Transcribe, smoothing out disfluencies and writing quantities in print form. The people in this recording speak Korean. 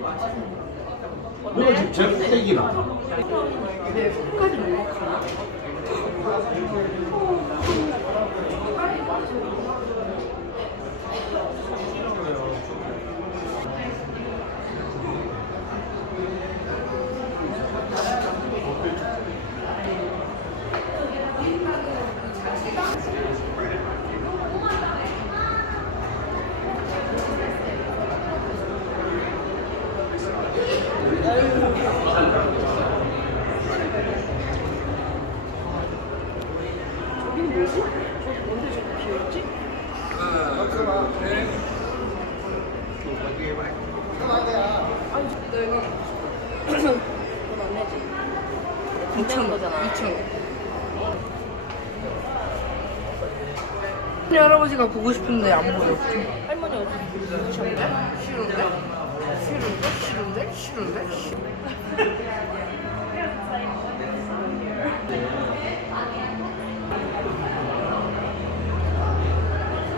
이거 지금 제일 꼭대기라. 내 손까지 못 가나? 저긴 뭐지? 저기 뭔데 저기 비어있지? 아니 내가 돈안 내지? 2,000원 거잖아. 2,000원. 할머니 할아버지가 보고 싶은데 안 보여. 할머니 어디? 싫은데? 싫은데? 싫은데? 싫은데? 싫은데?